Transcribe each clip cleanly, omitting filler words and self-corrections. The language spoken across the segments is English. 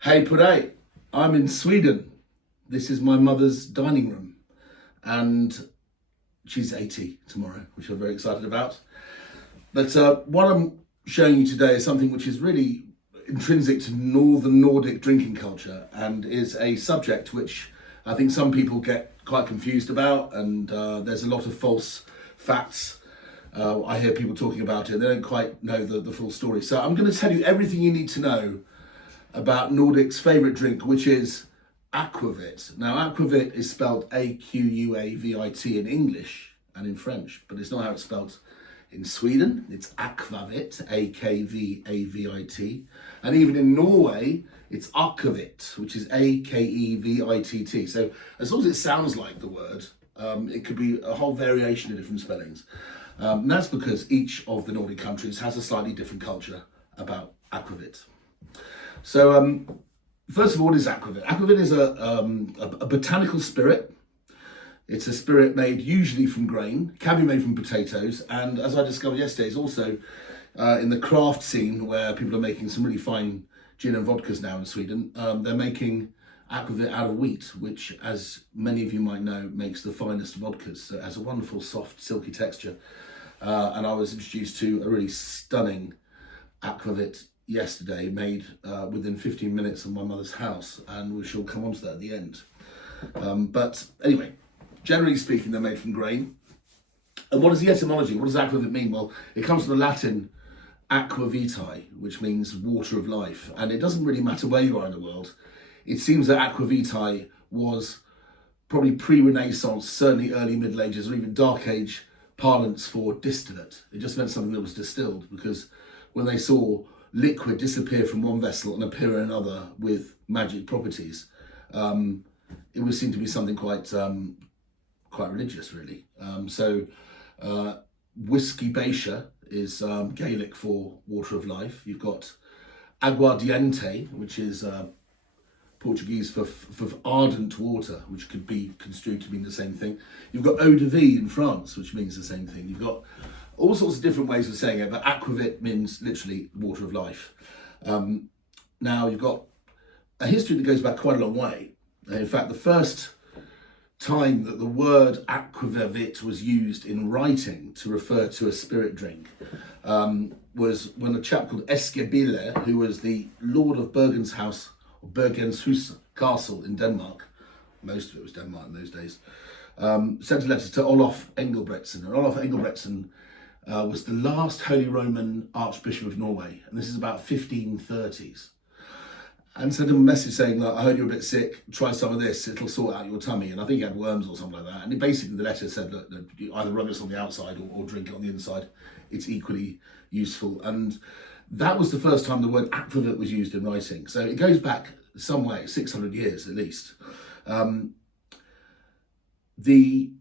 Hey Puré, I'm in Sweden. This is my mother's dining room, and she's 80 tomorrow, which I'm very excited about. But what I'm showing you today is something which is really intrinsic to Northern Nordic drinking culture and is a subject which I think some people get quite confused about, and there's a lot of false facts. I hear people talking about it, they don't quite know the full story. So I'm going to tell you everything you need to know about Nordic's favourite drink, which is Akquavit. Now, Akquavit is spelled Aqavit in English and in French, but it's not how it's spelled in Sweden. It's Akvavit, Akvavit. And even in Norway, it's Akquavit, which is Akevitt. So as long as it sounds like the word, it could be a whole variation of different spellings. And that's because each of the Nordic countries has a slightly different culture about Akquavit. So, first of all, what is Akquavit? Akquavit is a botanical spirit. It's a spirit made usually from grain, can be made from potatoes, and as I discovered yesterday, it's also in the craft scene where people are making some really fine gin and vodkas now in Sweden. They're making Akquavit out of wheat, which, as many of you might know, makes the finest vodkas. So it has a wonderful, soft, silky texture. And I was introduced to a really stunning Akquavit yesterday, made within 15 minutes of my mother's house, and we shall come on to that at the end. But anyway, generally speaking, they're made from grain. And what is the etymology? What does Akquavit mean? Well, it comes from the Latin aqua vitae, which means water of life. And it doesn't really matter where you are in the world. It seems that aqua vitae was probably pre-Renaissance, certainly early Middle Ages, or even Dark Age parlance for distillate. It just meant something that was distilled, because when they saw liquid disappear from one vessel and appear in another with magic properties, it would seem to be something quite religious, really. Whiskey Backe is Gaelic for water of life. You've got aguardiente, which is Portuguese for ardent water, which could be construed to mean the same thing. You've got eau de vie in France, which means the same thing. You've got all sorts of different ways of saying it, but Akquavit means literally water of life. Now, you've got a history that goes back quite a long way. In fact, the first time that the word Akquavit was used in writing to refer to a spirit drink was when a chap called Skrea, who was the Lord of Bergen's house, or Bergenshus Castle in Denmark, most of it was Denmark in those days, sent a letter to Olaf Engelbretsen. And Olaf Engelbretsen was the last Holy Roman Archbishop of Norway, and this is about 1530s. And sent him a message saying, "Look, I heard you're a bit sick, try some of this, it'll sort out your tummy." And I think he had worms or something like that. And basically the letter said, "Look, you either rub this on the outside or drink it on the inside. It's equally useful." And that was the first time the word Akquavit was used in writing. So it goes back some way, 600 years at least. The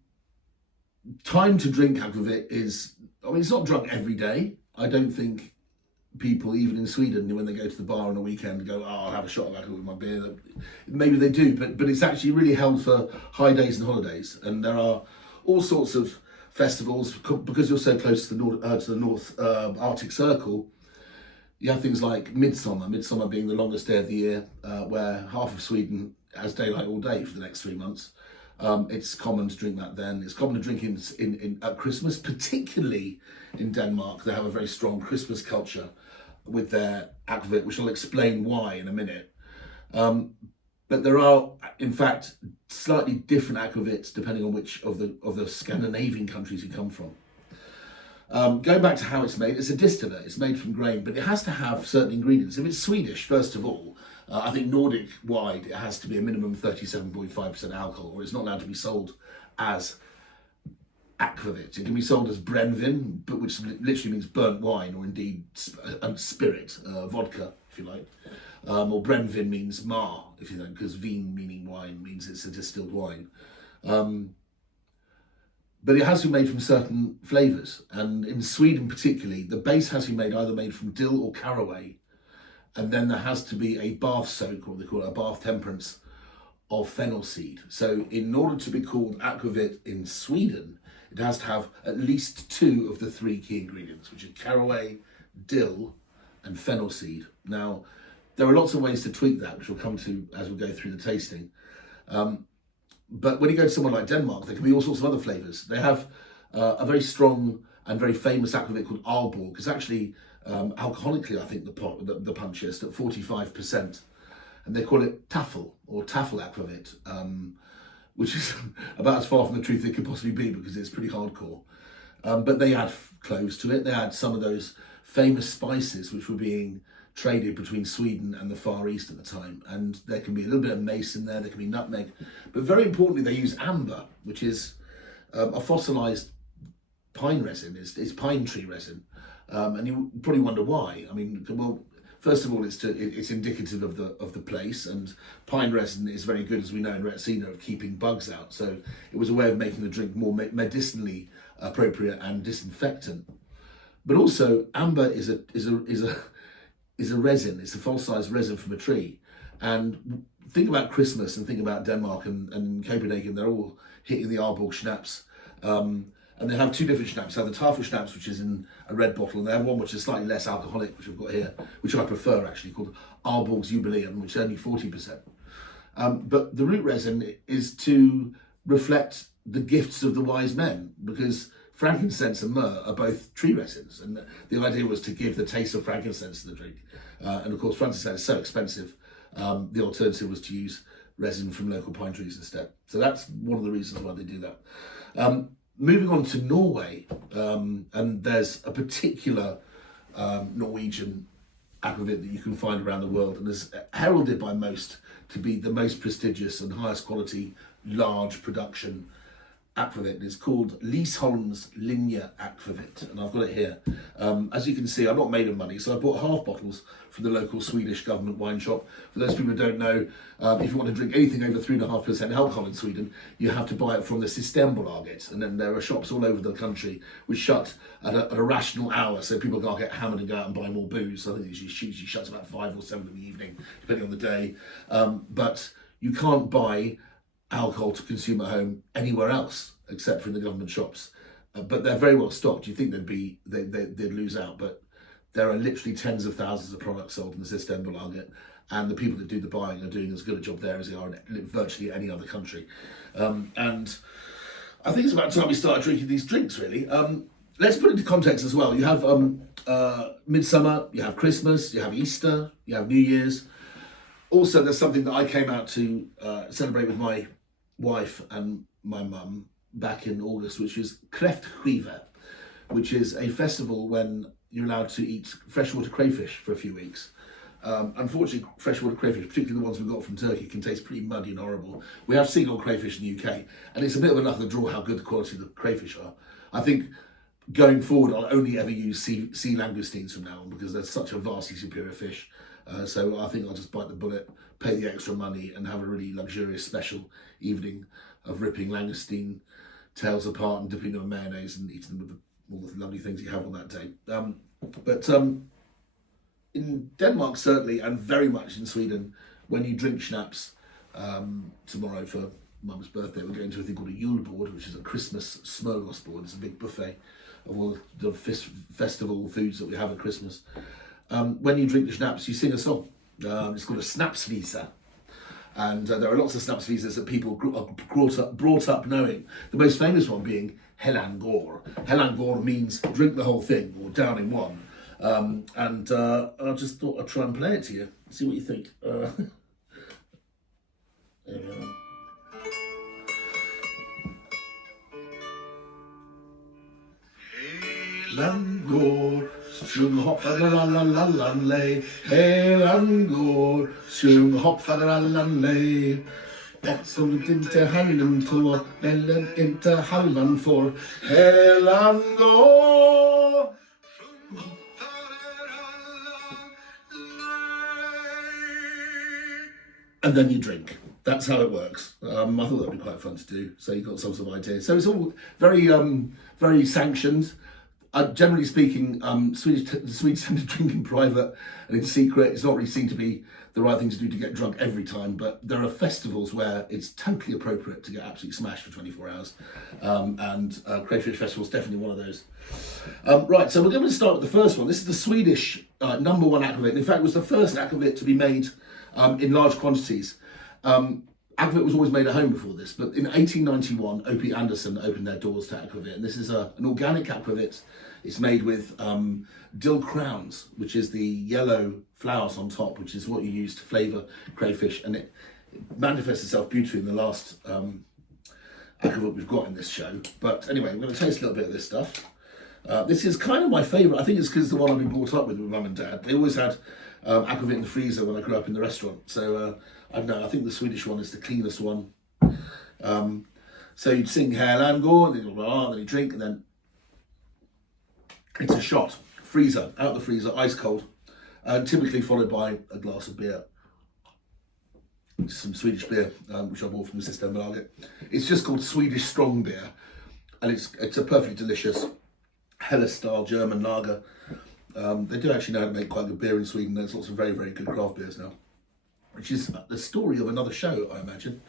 time to drink Akquavit is, it's not drunk every day. I don't think people, even in Sweden, when they go to the bar on a weekend, go, "Oh, I'll have a shot of Akquavit with my beer." Maybe they do, but it's actually really held for high days and holidays. And there are all sorts of festivals, because you're so close to the North Arctic Circle. You have things like Midsummer being the longest day of the year, where half of Sweden has daylight all day for the next 3 months. It's common to drink that then. It's common to drink at Christmas, particularly in Denmark. They have a very strong Christmas culture with their Akquavit, which I'll explain why in a minute. But there are, in fact, slightly different Akquavits depending on which of the Scandinavian countries you come from. Going back to how it's made, it's a distillate. It's made from grain, but it has to have certain ingredients. If it's Swedish, first of all, I think Nordic-wide, it has to be a minimum 37.5% alcohol, or it's not allowed to be sold as Akquavit. It can be sold as brännvin, but which literally means burnt wine, or indeed spirit, vodka, if you like. Or brännvin means mar, if you know, because vin meaning wine means it's a distilled wine. But it has to be made from certain flavours. And in Sweden particularly, the base has to be either made from dill or caraway. And then there has to be a bath soak, or they call it a bath temperance, of fennel seed. So in order to be called Akquavit in Sweden, it has to have at least 2 of the 3 key ingredients, which are caraway, dill, and fennel seed. Now, There are lots of ways to tweak that, which we'll come to as we go through the tasting. But when you go to somewhere like Denmark, there can be all sorts of other flavours. They have a very strong and very famous aquavit called Aalborg. It's actually alcoholically, I think, the punchiest at 45%. And they call it Tafel or Tafel Akvavit, which is about as far from the truth it could possibly be because it's pretty hardcore. But they add cloves to it. They add some of those famous spices which were being traded between Sweden and the Far East at the time. And there can be a little bit of mace in there, there can be nutmeg. But very importantly, they use amber, which is a fossilized pine resin. It's pine tree resin. And you probably wonder why. I mean, well, first of all, it's indicative of the place, and pine resin is very good, as we know in Retsina, of keeping bugs out. So it was a way of making the drink more medicinally appropriate and disinfectant. But also, amber is a resin. It's a fossilized resin from a tree. And think about Christmas and think about Denmark and Copenhagen. They're all hitting the Aalborg schnapps. And they have two different schnapps. They have the Tafel schnapps, which is in a red bottle, and they have one which is slightly less alcoholic, which I've got here, which I prefer actually, called Aalborg's Jubilieums, which is only 40%. But the root resin is to reflect the gifts of the wise men, because frankincense and myrrh are both tree resins, and the idea was to give the taste of frankincense to the drink. And of course, frankincense is so expensive, the alternative was to use resin from local pine trees instead. So that's one of the reasons why they do that. Moving on to Norway, and there's a particular Norwegian aquavit that you can find around the world, and is heralded by most to be the most prestigious and highest quality large production aquavit. It's called Lynsholm's Linje Akquavit, and I've got it here. As you can see, I'm not made of money, so I bought half bottles from the local Swedish government wine shop. For those people who don't know, if you want to drink anything over 3.5% alcohol in Sweden, you have to buy it from the Systembolaget, and then there are shops all over the country which shut at a rational hour, so people can't get hammered and go out and buy more booze. So I think it usually shuts about 5 or 7 in the evening, depending on the day. But you can't buy alcohol to consume at home anywhere else except for in the government shops, but they're very well stocked. You think they'd lose out, but there are literally tens of thousands of products sold in the Systembolaget, and the people that do the buying are doing as good a job there as they are in virtually any other country. And I think it's about time we start drinking these drinks, really. Let's put it into context as well. You have Midsummer, you have Christmas, you have Easter, you have New Year's. Also, there's something that I came out to celebrate with my wife and my mum back in August, which is Kräftskiva, which is a festival when you're allowed to eat freshwater crayfish for a few weeks. Unfortunately, freshwater crayfish, particularly the ones we got from Turkey, can taste pretty muddy and horrible. We have seagull crayfish in the UK, and it's a bit of a luck of the draw how good the quality of the crayfish are. I think going forward, I'll only ever use sea langoustines from now on, because they're such a vastly superior fish. So I think I'll just bite the bullet, pay the extra money, and have a really luxurious special evening of ripping langoustine tails apart and dipping them in mayonnaise and eating them with all the lovely things you have on that day. But in Denmark, certainly, and very much in Sweden, when you drink schnapps, tomorrow for Mum's birthday, we're going to a thing called a Julebord, which is a Christmas smorgasbord. It's a big buffet of all the festival foods that we have at Christmas. When you drink the schnapps, you sing a song. It's called a snapsvisa. And there are lots of snapsvisas that people are brought up knowing. The most famous one being Helangor. Helangor means drink the whole thing, or down in one. And I just thought I'd try and play it to you, see what you think. There we are. Helangor, sjung hopp faderallallallalej. Helangor, sjung hopp faderallallalej. Och som det inte handen tår, eller inte halvan får. Helangor, sjung hopp faderallallalej. And then you drink. That's how it works. I thought that'd be quite fun to do. So you've got some sort of idea. So it's all very, very sanctioned. Generally speaking, the Swedes tend to drink in private and in secret. It's not really seen to be the right thing to do to get drunk every time, but there are festivals where it's totally appropriate to get absolutely smashed for 24 hours. And Crayfish Festival is definitely one of those. Right, so we're going to start with the first one. This is the Swedish #1 Akquavit. In fact, it was the first Akquavit to be made in large quantities. Akquavit was always made at home before this, but in 1891, O.P. Anderson opened their doors to Akquavit, and this is an organic Akquavit. It's made with dill crowns, which is the yellow flowers on top, which is what you use to flavour crayfish, and it manifests itself beautifully in the last Akquavit we've got in this show. But anyway, we're going to taste a little bit of this stuff. This is kind of my favourite. I think it's because it's the one I've been brought up with mum and dad. They always had Akquavit in the freezer when I grew up in the restaurant. So I don't know, I think the Swedish one is the cleanest one. So you'd sing Herlango, and then you drink, and then it's a shot. Freezer, out of the freezer, ice cold. Typically followed by a glass of beer. Some Swedish beer, which I bought from the Skrea Backe. It's just called Swedish strong beer. And it's a perfectly delicious Helles-style German lager. They do actually know how to make quite good beer in Sweden. There's lots of very, very good craft beers now, which is the story of another show, I imagine.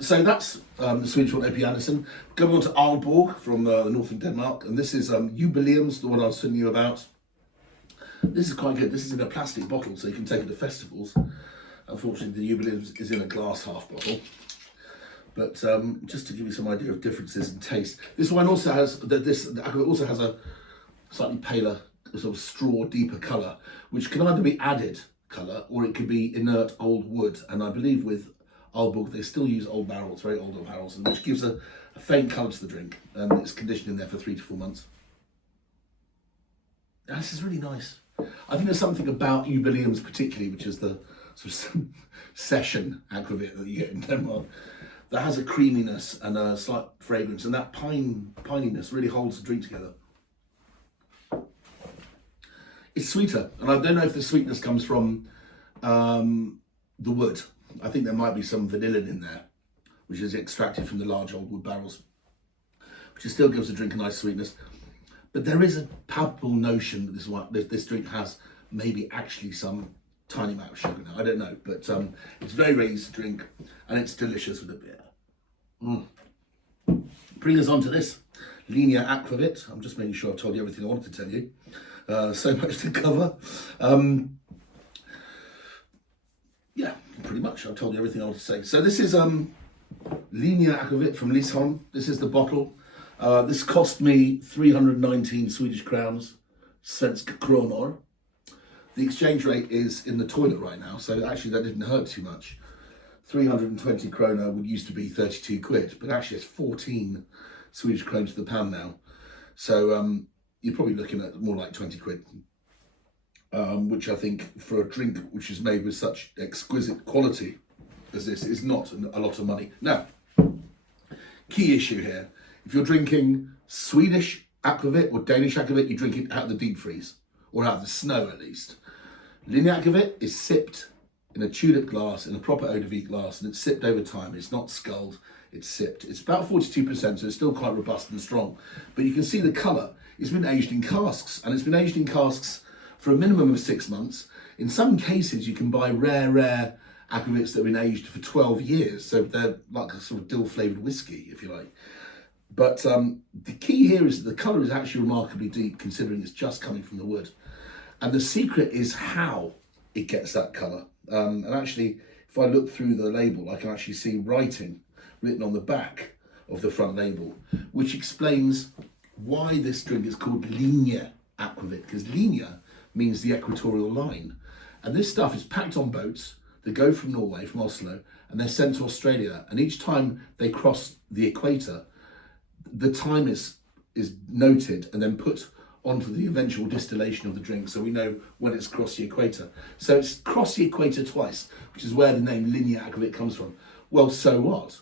So that's the Swedish one, O.P. Anderson. Going on to Aalborg from the north of Denmark, and this is Jubilieums, the one I was telling you about. This is quite good. This is in a plastic bottle, so you can take it to festivals. Unfortunately, the Jubilieums is in a glass half bottle. But just to give you some idea of differences in taste, this wine also has also has a slightly paler, sort of straw, deeper colour, which can either be added colour or it could be inert old wood. And I believe with Aalborg they still use old barrels, very old barrels, which gives a faint colour to the drink, and it's conditioned in there for 3 to 4 months. Now, this is really nice. I think there's something about Jubilieums particularly, which is the sort of session Akquavit that you get in Denmark, that has a creaminess and a slight fragrance, and that pininess really holds the drink together. It's sweeter, and I don't know if the sweetness comes from the wood. I think there might be some vanillin in there, which is extracted from the large old wood barrels, which still gives the drink a nice sweetness. But there is a palpable notion that this drink has maybe actually some tiny amount of sugar now. I don't know, but it's very, very easy to drink, and it's delicious with a beer. Bring us on to this Linje Akquavit. I'm just making sure I've told you everything I wanted to tell you. So much to cover. Yeah, pretty much. I've told you everything I want to say. So this is Linje Akquavit from Lynsholm. This is the bottle. This cost me 319 Swedish crowns, svenska kronor. The exchange rate is in the toilet right now, so actually that didn't hurt too much. 320 krona would used to be 32 quid, but actually it's 14 Swedish kroner to the pound now. So you're probably looking at more like 20 quid, which I think for a drink which is made with such exquisite quality as this is not a lot of money. Now, key issue here, if you're drinking Swedish Akquavit or Danish Akquavit, you drink it out of the deep freeze, or out of the snow at least. Linje Akquavit is sipped in a tulip glass, in a proper eau de vie glass, and it's sipped over time. It's not sculled, it's sipped. It's about 42%, so it's still quite robust and strong. But you can see the colour. It's been aged in casks, and it's been aged in casks for a minimum of 6 months. In some cases, you can buy rare Akquavits that have been aged for 12 years, so they're like a sort of dill-flavoured whiskey, if you like. But the key here is that the colour is actually remarkably deep, considering it's just coming from the wood. And the secret is how it gets that colour. And actually, if I look through the label, I can actually see writing written on the back of the front label, which explains why this drink is called Linje Akquavit, because Linje means the equatorial line. And this stuff is packed on boats that go from Norway, from Oslo, and they're sent to Australia. And each time they cross the equator, the time is noted and then put onto the eventual distillation of the drink, so we know when it's crossed the equator. So it's crossed the equator twice, which is where the name Linje Akquavit comes from. Well, so what?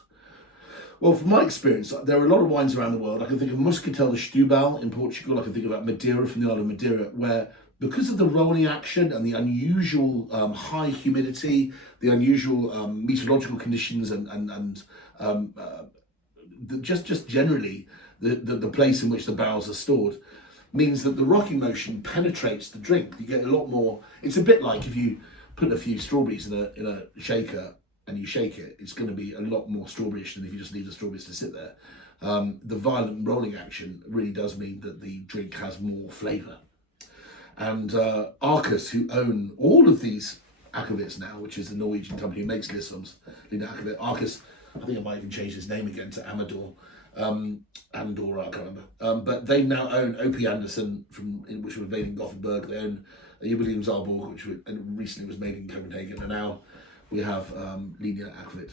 Well, from my experience, there are a lot of wines around the world. I can think of Muscatel de Setúbal in Portugal. I can think about Madeira, from the island of Madeira, where because of the rolling action and the unusual high humidity, the unusual meteorological conditions, and just generally the place in which the barrels are stored, means that the rocking motion penetrates the drink. You get a lot more. It's a bit like if you put a few strawberries in a shaker and you shake it, it's going to be a lot more strawberryish than if you just leave the strawberries to sit there. The violent rolling action really does mean that the drink has more flavour. And Arcus, who own all of these Akquavits now, which is the Norwegian company who makes Lynsholms, Linje Akquavit. Arcus, I think I might even change his name again to Amador. Andorra, I can't remember. But they now own O.P. Anderson, which was made in Gothenburg. They own Jubilieums Aalborg, which recently was made in Copenhagen. And now we have Linje Akquavit.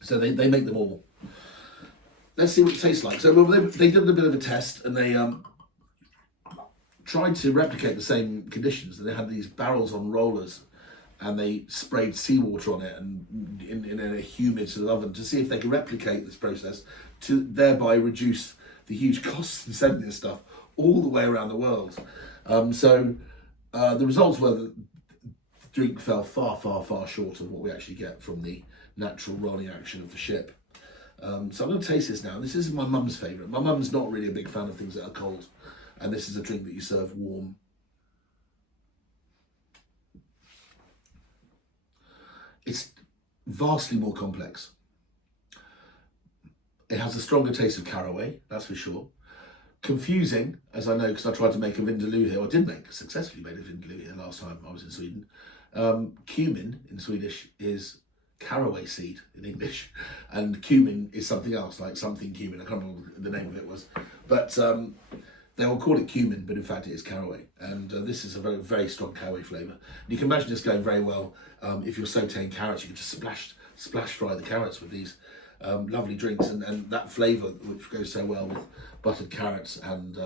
So they make them all. Let's see what it tastes like. So they did a bit of a test, and they tried to replicate the same conditions. They had these barrels on rollers, and they sprayed seawater on it and in a humid sort of oven to see if they could replicate this process to thereby reduce the huge costs in sending this stuff all the way around the world. So the results were that the drink fell far, far, far short of what we actually get from the natural rolling action of the ship. So I'm going to taste this now. This is my mum's favourite. My mum's not really a big fan of things that are cold, and this is a drink that you serve warm. It's vastly more complex. It has a stronger taste of caraway, that's for sure. Confusing, as I know, because I tried to make a vindaloo here, or successfully made a vindaloo here last time I was in Sweden. Cumin in Swedish is caraway seed in English, and cumin is something else, like something cumin. I can't remember what the name of it was, but they will call it cumin, but in fact it is caraway. And this is a very, very strong caraway flavour. And you can imagine this going very well if you're sauteing carrots. You can just splash fry the carrots with these lovely drinks, and that flavour, which goes so well with buttered carrots and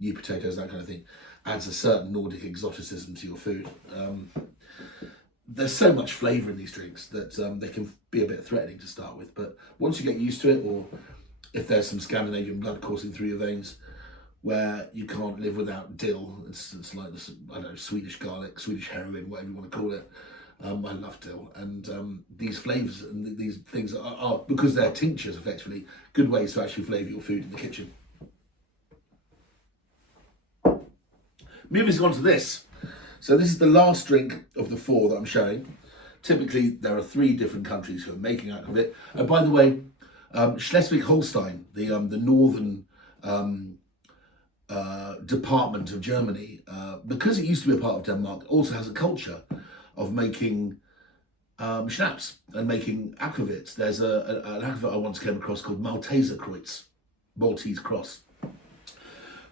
new potatoes, that kind of thing, adds a certain Nordic exoticism to your food. There's so much flavour in these drinks that they can be a bit threatening to start with, but once you get used to it, or if there's some Scandinavian blood coursing through your veins, where you can't live without dill, it's like this, I don't know, Swedish garlic, Swedish heroin, whatever you want to call it. I love dill, and these flavours and these things are, because they're tinctures, effectively, good ways to actually flavour your food in the kitchen. Moving on to this. So this is the last drink of the 4 that I'm showing. Typically, there are 3 different countries who are making Akquavit. And by the way, Schleswig-Holstein, the northern department of Germany, because it used to be a part of Denmark, also has a culture of making schnapps and making Akquavit. There's an Akquavit I once came across called Malteserkreuz, Maltese Cross,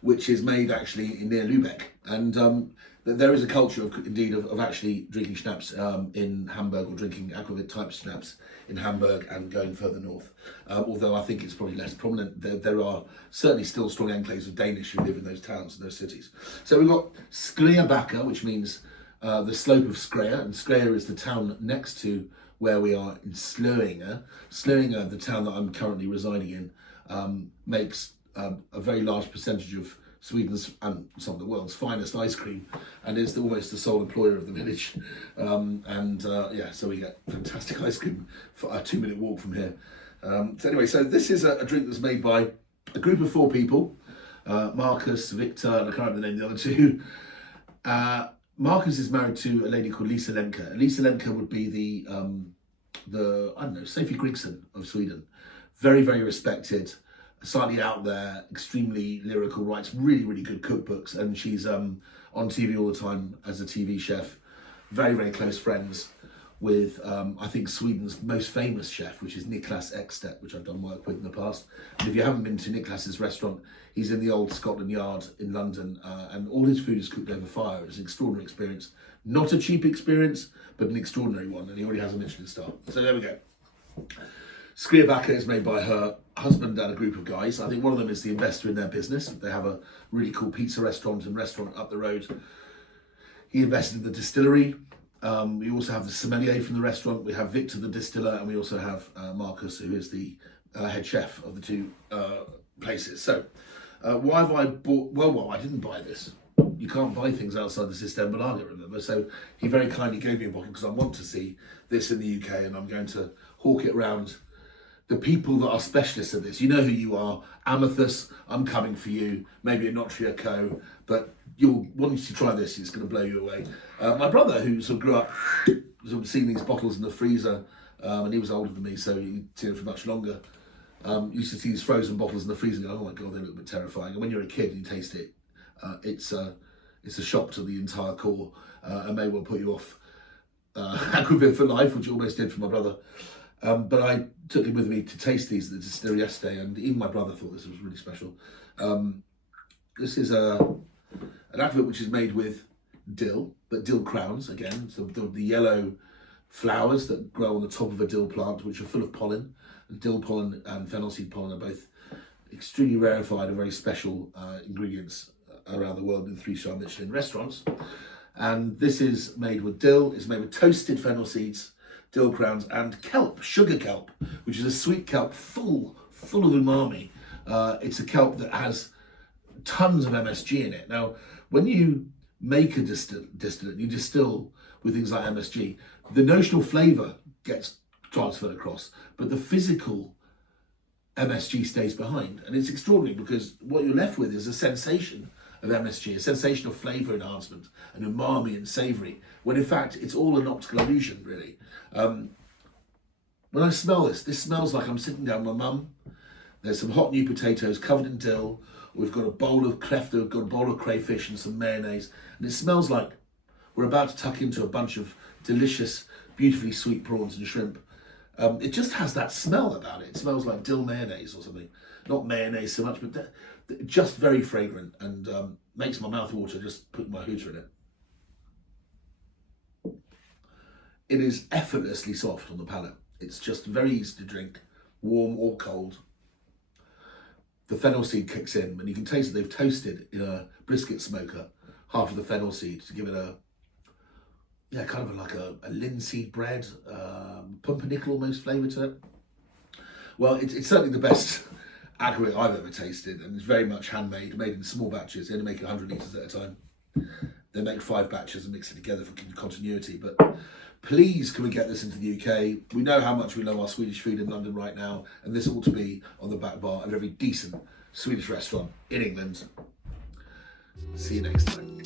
which is made actually near Lübeck. And there is a culture of actually drinking schnapps in Hamburg, or drinking Akquavit type schnapps in Hamburg and going further north. Although I think it's probably less prominent. There are certainly still strong enclaves of Danish who live in those towns and those cities. So we've got Skrea Backe, which means the slope of Skrea, and Skrea is the town next to where we are in Slöinge. Slöinge, the town that I'm currently residing in, makes a very large percentage of Sweden's and some of the world's finest ice cream, and is almost the sole employer of the village. So we get fantastic ice cream for a 2-minute walk from here. So this is a drink that's made by a group of 4 people, Marcus, Victor, and I can't remember the name of the other 2. Marcus is married to a lady called Lisa Lemke. Lisa Lemke would be the I don't know, Sophie Grigson of Sweden. Very, very respected, slightly out there, extremely lyrical, writes really, really good cookbooks, and she's on TV all the time as a TV chef. Very, very close friends with, I think, Sweden's most famous chef, which is Niklas Ekstedt, which I've done work with in the past. And if you haven't been to Niklas's restaurant, he's in the old Scotland Yard in London, and all his food is cooked over fire. It's an extraordinary experience. Not a cheap experience, but an extraordinary one, and he already has a Michelin star. So there we go. Skrea Backe is made by her husband and a group of guys. I think one of them is the investor in their business. They have a really cool pizza restaurant up the road. He invested in the distillery. We also have the sommelier from the restaurant. We have Victor the distiller, and we also have Marcus, who is the head chef of the 2 places. So why have I bought? Well, I didn't buy this. You can't buy things outside the System Bolaget, remember? So he very kindly gave me a bottle because I want to see this in the UK, and I'm going to hawk it around the people that are specialists at this. You know who you are. Amathus, I'm coming for you. Maybe a Notria Co. But you'll want you to try this. It's going to blow you away. My brother, who sort of grew up sort of seeing these bottles in the freezer, and he was older than me, so he'd seen it for much longer. Used to see these frozen bottles in the freezer and go, oh my God, they look a bit terrifying. And when you're a kid and you taste it, it's a shock to the entire core, and may well put you off Akquavit for life, which almost did for my brother. But I took him with me to taste these at the distillery yesterday, and even my brother thought this was really special. This is an Akquavit which is made with dill, but dill crowns again, so the yellow flowers that grow on the top of a dill plant, which are full of pollen. Dill pollen and fennel seed pollen are both extremely rarefied and very special ingredients around the world in 3-star Michelin restaurants. And this is made with dill. It's made with toasted fennel seeds, dill crowns, and kelp, sugar kelp, which is a sweet kelp full of umami. It's a kelp that has tons of MSG in it. Now, when you make a distillate, you distill with things like MSG, the notional flavour gets transferred across, but the physical MSG stays behind. And it's extraordinary because what you're left with is a sensation of MSG, a sensation of flavour enhancement and umami and savoury, when in fact it's all an optical illusion, really. When I smell this smells like I'm sitting down with my mum. There's some hot new potatoes covered in dill. We've got a bowl of kefta, we've got a bowl of crayfish and some mayonnaise. And it smells like we're about to tuck into a bunch of delicious, beautifully sweet prawns and shrimp. It just has that smell about it. It smells like dill mayonnaise or something. Not mayonnaise so much, but just very fragrant, and makes my mouth water just putting my hooter in it. It is effortlessly soft on the palate. It's just very easy to drink, warm or cold. The fennel seed kicks in, and you can taste that they've toasted in a brisket smoker half of the fennel seed to give it a kind of like a linseed bread, pumpernickel almost flavour to it. Well, it's certainly the best Akquavit I've ever tasted, and it's very much handmade, made in small batches. They only make 100 litres at a time. They make 5 batches and mix it together for continuity. But please, can we get this into the UK? We know how much we love our Swedish food in London right now, and this ought to be on the back bar of every decent Swedish restaurant in England. See you next time.